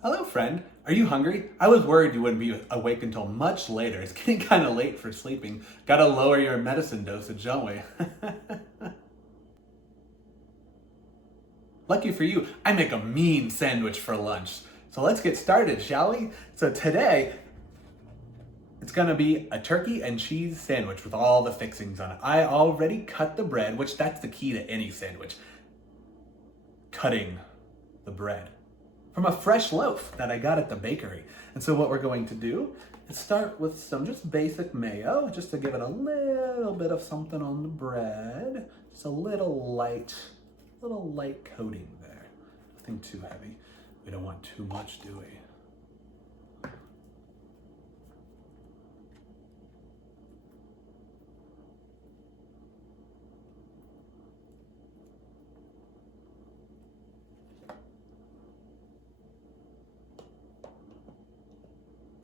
Hello, friend. Are you hungry? I was worried you wouldn't be awake until much later. It's getting kind of late for sleeping. Gotta lower your medicine dosage, don't we? Lucky for you, I make a mean sandwich for lunch. So let's get started, shall we? So today, it's gonna be a turkey and cheese sandwich with all the fixings on it. I already cut the bread, which that's the key to any sandwich. Cutting the bread from a fresh loaf that I got at the bakery. And so what we're going to do is start with some just basic mayo, just to give it a little bit of something on the bread. Just a little light coating there. Nothing too heavy. We don't want too much, do we?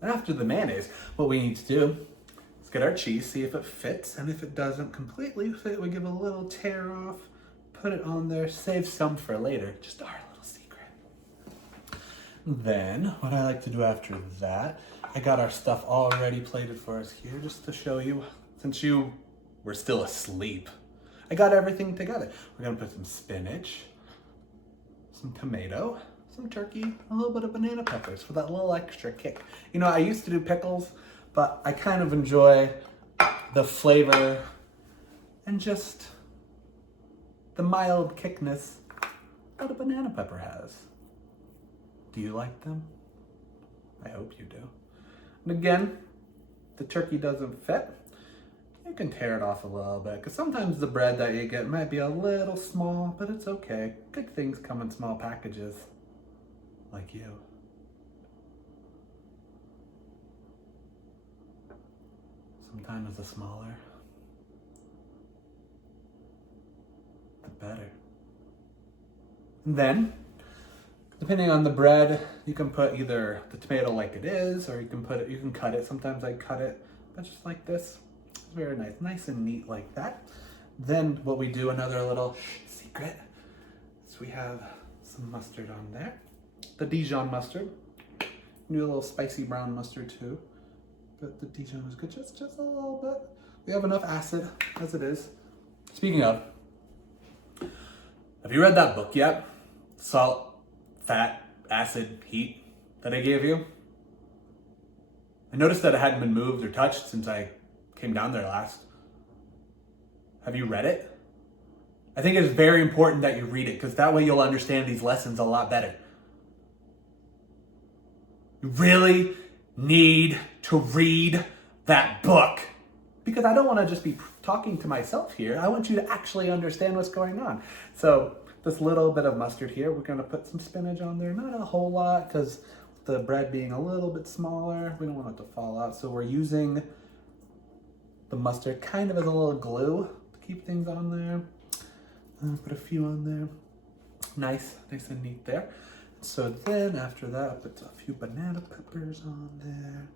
After the mayonnaise, what we need to do is get our cheese, see if it fits, and if it doesn't completely fit, we give a little tear off, put it on there, save some for later, just our little secret. Then, what I like to do after that, I got our stuff already plated for us here, just to show you, since you were still asleep. I got everything together. We're gonna put some spinach, some tomato, some turkey, a little bit of banana peppers for that little extra kick. You know, I used to do pickles, but I kind of enjoy the flavor and just the mild kickness that a banana pepper has. Do you like them? I hope you do. And again, if the turkey doesn't fit, you can tear it off a little bit, because sometimes the bread that you get might be a little small, but it's okay. Good things come in small packages. Like you. Sometimes the smaller, the better. And then, depending on the bread, you can put either the tomato like it is, or you can cut it. Sometimes I cut it, but just like this. It's very nice and neat like that. Then what we do, another little secret, is we have some mustard on there. The Dijon mustard. Do a little spicy brown mustard too. But the Dijon is good, just a little bit. We have enough acid as it is. Speaking of, have you read that book yet? Salt, Fat, Acid, Heat that I gave you? I noticed that it hadn't been moved or touched since I came down there last. Have you read it? I think it is very important that you read it, because that way you'll understand these lessons a lot better. You really need to read that book, because I don't want to just be talking to myself here. I want you to actually understand what's going on. So this little bit of mustard here, we're going to put some spinach on there. Not a whole lot, because the bread being a little bit smaller, we don't want it to fall out. So we're using the mustard kind of as a little glue to keep things on there. Put a few on there. Nice and neat there. So then after that, I'll put a few banana peppers on there.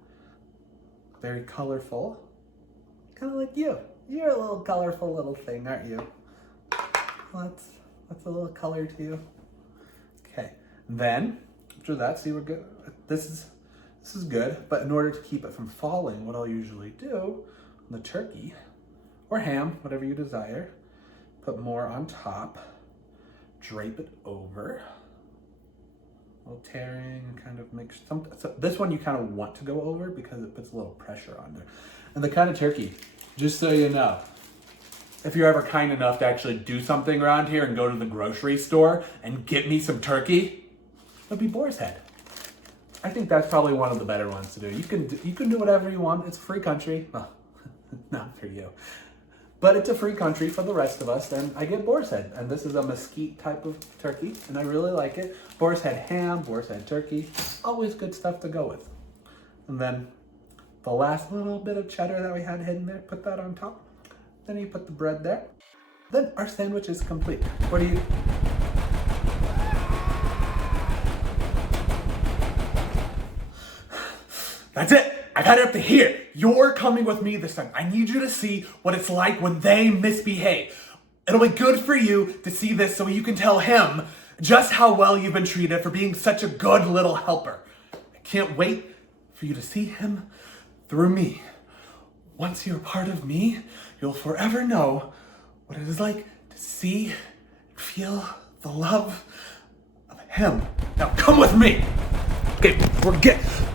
Very colorful. Kind of like you. You're a little colorful little thing, aren't you? That's a little color to you. Okay. Then after that, see, we're good. This is good, but in order to keep it from falling, what I'll usually do on the turkey or ham, whatever you desire, put more on top, drape it over. Tearing and kind of make some. So this one you kind of want to go over because it puts a little pressure on there. And the kind of turkey, just so you know, if you're ever kind enough to actually do something around here and go to the grocery store and get me some turkey, it'll be boar's head. I think that's probably one of the better ones to do. You can do whatever you want. It's a free country. Well, not for you. But it's a free country for the rest of us, and I get boar's head. And this is a mesquite type of turkey, and I really like it. Boar's head ham, boar's head turkey, always good stuff to go with. And then the last little bit of cheddar that we had hidden there, put that on top. Then you put the bread there. Then our sandwich is complete. What do you... That's it. I got it up to here. You're coming with me this time. I need you to see what it's like when they misbehave. It'll be good for you to see this so you can tell him just how well you've been treated for being such a good little helper. I can't wait for you to see him through me. Once you're part of me, you'll forever know what it is like to see and feel the love of him. Now come with me. Okay,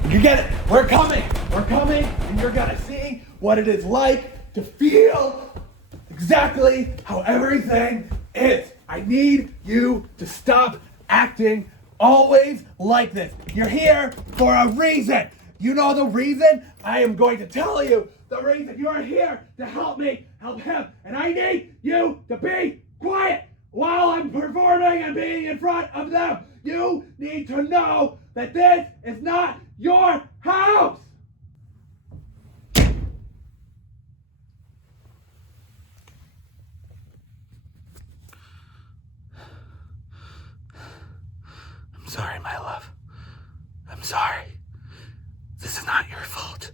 you get it. We're coming, and you're gonna see what it is like to feel exactly how everything is. I need you to stop acting always like this. You're here for a reason. You know the reason? I am going to tell you the reason. You are here to help me, help him, and I need you to be quiet while I'm performing and being in front of them. You need to know that this is not your house. I'm sorry, my love. I'm sorry. This is not your fault.